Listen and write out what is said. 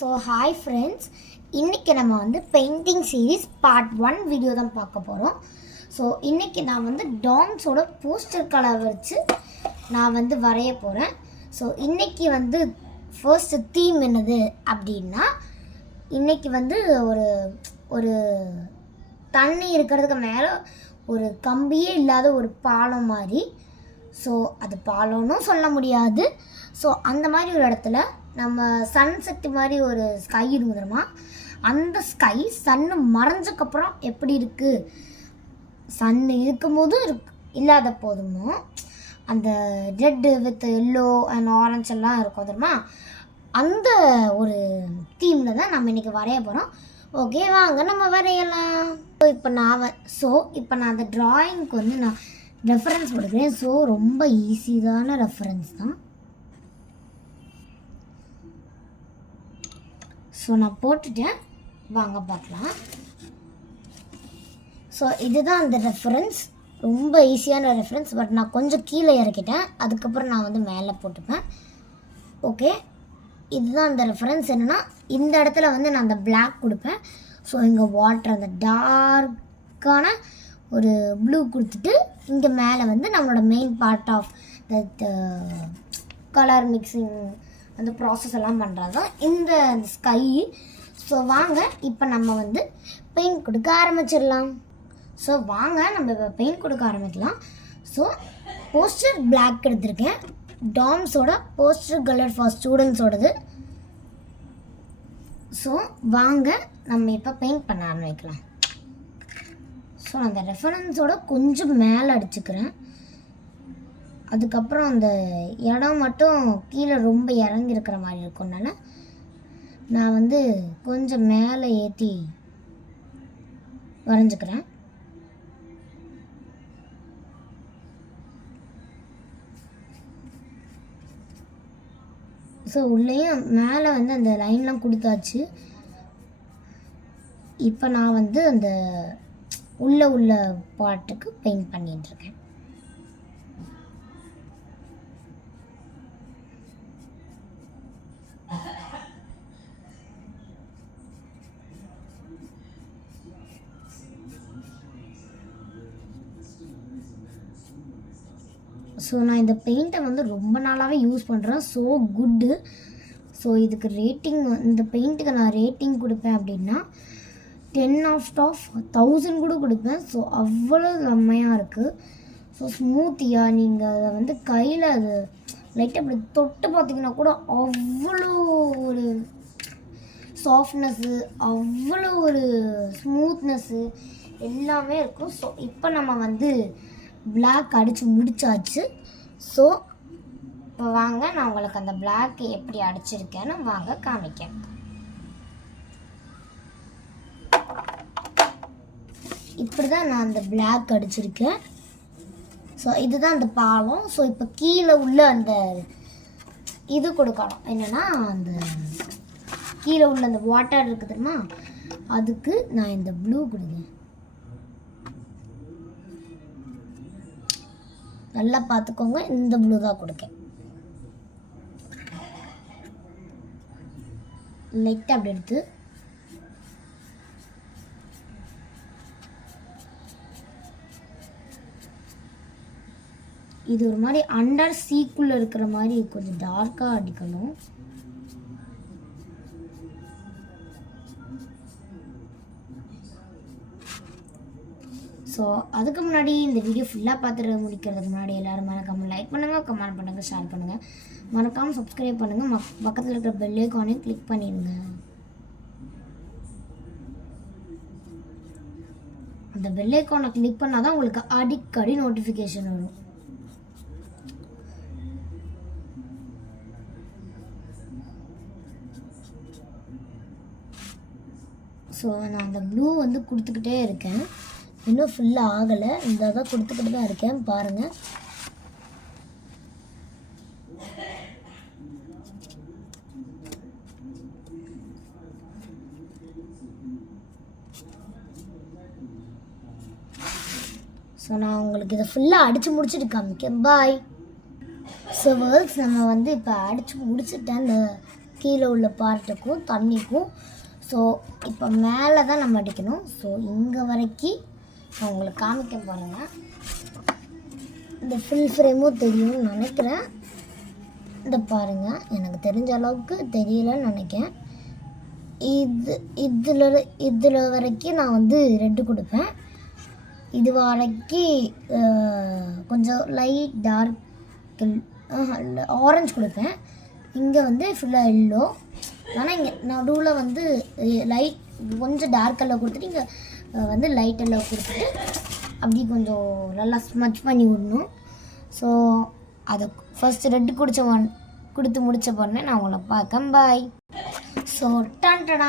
So hi friends, இன்றைக்கி நம்ம வந்து பெயிண்டிங் சீரீஸ் பார்ட் 1 வீடியோ தான் பார்க்க போகிறோம். ஸோ இன்றைக்கி நான் வந்து டாம்ஸோட போஸ்டர் கலர் வச்சு நான் வந்து வரைய போகிறேன். ஸோ இன்றைக்கி வந்து ஃபர்ஸ்ட்டு தீம் என்னது அப்படின்னா, இன்றைக்கி வந்து ஒரு தண்ணி இருக்கிறதுக்கு மேலே ஒரு கம்பியே இல்லாத ஒரு பாலம் மாதிரி. ஸோ அது பாலம்னும் சொல்ல முடியாது. ஸோ அந்த மாதிரி ஒரு இடத்துல நம்ம சன்செட் மாதிரி ஒரு ஸ்கை இருக்குதுமா, அந்த ஸ்கை சன்னு மறைஞ்சக்கப்புறம் எப்படி இருக்குது, சன்னு இருக்கும்போதும் இல்லாத போதுமோ அந்த red with yellow and orange எல்லாம் இருக்கும் தெரியுமா, அந்த ஒரு தீமில் தான் நம்ம இன்றைக்கி வரைய போகிறோம். ஓகே, வாங்க நம்ம வரையலாம். இப்போ நான் அந்த ட்ராயிங்க்கு வந்து நான் ரெஃபரன்ஸ் கொடுக்குறேன். ஸோ ரொம்ப ஈஸியான ரெஃபரன்ஸ் தான். ஸோ நான் போட்டுட்டேன், வாங்க பார்க்கலாம். ஸோ இதுதான் அந்த ரெஃபரன்ஸ், ரொம்ப ஈஸியான ரெஃபரன்ஸ். பட் நான் கொஞ்சம் கீழே இறக்கிட்டேன், அதுக்கப்புறம் நான் வந்து மேலே போட்டுப்பேன். ஓகே, இதுதான் அந்த ரெஃபரன்ஸ். என்னென்னா இந்த இடத்துல வந்து நான் அந்த பிளாக் கொடுப்பேன். ஸோ இங்கே வாட்டர் அந்த டார்க்கான ஒரு ப்ளூ கொடுத்துட்டு, இங்கே மேலே வந்து நம்மளோட main part of that colour mixing அந்த ப்ராசஸ் எல்லாம் பண்ணுறது தான் இந்த ஸ்கை. ஸோ வாங்க இப்போ நம்ம வந்து பெயிண்ட் கொடுக்க ஆரம்பிச்சிடலாம். ஸோ வாங்க நம்ம இப்போ பெயிண்ட் கொடுக்க ஆரம்பிக்கலாம். ஸோ போஸ்டர் பிளாக் எடுத்திருக்கேன், டாம்ஸோட போஸ்டர் கலர் ஃபார் ஸ்டூடெண்ட்ஸோடது. ஸோ வாங்க நம்ம இப்போ பெயிண்ட் பண்ண ஆரம்பிக்கலாம். ஸோ அந்த ரெஃபரன்ஸோட கொஞ்சம் மேலே அடிச்சுக்கிறேன். அதுக்கப்புறம் அந்த இடம் மட்டும் கீழே ரொம்ப இறங்கி இருக்கிற மாதிரி இருக்கும்னால நான் வந்து கொஞ்சம் மேலே ஏற்றி வரைஞ்சிக்கிறேன். ஸோ உள்ளேயும் மேலே வந்து அந்த லைன்லாம் கொடுத்தாச்சு. இப்போ நான் வந்து அந்த உள்ள பாட்டுக்கு பெயிண்ட் பண்ணிட்டுருக்கேன். ஸோ நான் இந்த பெயிண்ட்டை வந்து ரொம்ப நாளாகவே யூஸ் பண்ணுறேன். So good. ஸோ இதுக்கு ரேட்டிங், இந்த பெயிண்ட்டுக்கு நான் ரேட்டிங் கொடுப்பேன் அப்படின்னா 10/1000 கூட கொடுப்பேன். ஸோ அவ்வளோ செம்மையாக இருக்குது. ஸோ ஸ்மூத்தியாக நீங்கள் அதை வந்து கையில் அது லைட்டாக அப்படி தொட்டு பார்த்தீங்கன்னா கூட அவ்வளோ ஒரு சாஃப்ட்னஸ்ஸு, அவ்வளோ ஒரு ஸ்மூத்னஸ்ஸு எல்லாமே இருக்கும். ஸோ இப்போ நம்ம வந்து பிளாக் அடித்து முடிச்சாச்சு. ஸோ இப்போ வாங்க நான் உங்களுக்கு அந்த பிளாக் எப்படி அடிச்சிருக்கேன்னு வாங்க காமிக்கேன். இப்படி தான் நான் அந்த பிளாக் அடிச்சிருக்கேன். ஸோ இதுதான் அந்த பாலம். ஸோ இப்போ கீழே உள்ள அந்த இது கொடுக்கலாம், என்னென்னா அந்த கீழே உள்ள அந்த வாட்டர் இருக்குதுமா, அதுக்கு நான் இந்த ப்ளூ கொடுங்க. நல்லா பார்த்துக்கோங்க, இந்த ப்ளூ தான் கொடுக்கேன். லைட்டாக அப்படி எடுத்து இது ஒரு மாதிரி அண்டர் சீக்குள்ளே இருக்கிற மாதிரி கொஞ்சம் டார்க்காக அடிக்கணும். ஸோ அதுக்கு முன்னாடி இந்த வீடியோ ஃபுல்லாக பார்த்துட்டு முடிக்கிறதுக்கு முன்னாடி எல்லோரும் மறக்காமல் லைக் பண்ணுங்கள், கமெண்ட் பண்ணுங்கள், ஷேர் பண்ணுங்கள், மறக்காமல் சப்ஸ்கிரைப் பண்ணுங்கள், பக்கத்தில் இருக்கிற பெல் ஐகானையும் கிளிக் பண்ணிடுங்க. அந்த பெல் ஐகானை கிளிக் பண்ணால் தான் உங்களுக்கு அடிக்கடி நோட்டிஃபிகேஷன் வரும். ஸோ நான் அந்த ப்ளூ வந்து கொடுத்துக்கிட்டே இருக்கேன், இன்னும் ஃபுல்லாக ஆகலை, இந்த தான் கொடுத்துக்கிட்டு தான் இருக்கேன் பாருங்கள். ஸோ நான் உங்களுக்கு இதை ஃபுல்லாக அடித்து முடிச்சுட்டு காமிக்கேன். பாய். ஸோ வேர்ல்ஸ் நம்ம வந்து இப்போ அடித்து முடிச்சுட்டேன். அந்த கீழே உள்ள பார்ட்டுக்கும் தண்ணிக்கும். ஸோ இப்போ மேலே தான் நம்ம அடிக்கணும். ஸோ இங்கே வரைக்கும் நான் உங்களுக்கு காமிக்க பாருங்கள். இந்த ஃபுல் ஃப்ரேமும் தெரியும்னு நினைக்கிறேன். இந்த பாருங்கள், எனக்கு தெரிஞ்ச அளவுக்கு தெரியலன்னு நினைக்கிறேன். இதில் வரைக்கும் நான் வந்து ரெட்டு கொடுப்பேன். இது வரைக்கும் கொஞ்சம் லைட் டார்க் ஆரஞ்சு கொடுப்பேன். இங்கே வந்து ஃபுல்லாக எல்லோ. ஆனால் இங்கே நடுவில் வந்து லைட் கொஞ்சம் டார்க் கலர் கொடுத்துட்டு இங்கே வந்து லைட் எல்லோ கொடுத்துட்டு அப்படி கொஞ்சம் நல்லா ஸ்மச் பண்ணி விடணும். ஸோ அதை ஃபஸ்ட்டு ரெட்டு கொடுத்து முடித்த உடனே நான் உங்களை பார்க்கேன். பாய். ஸோ டான்டடா.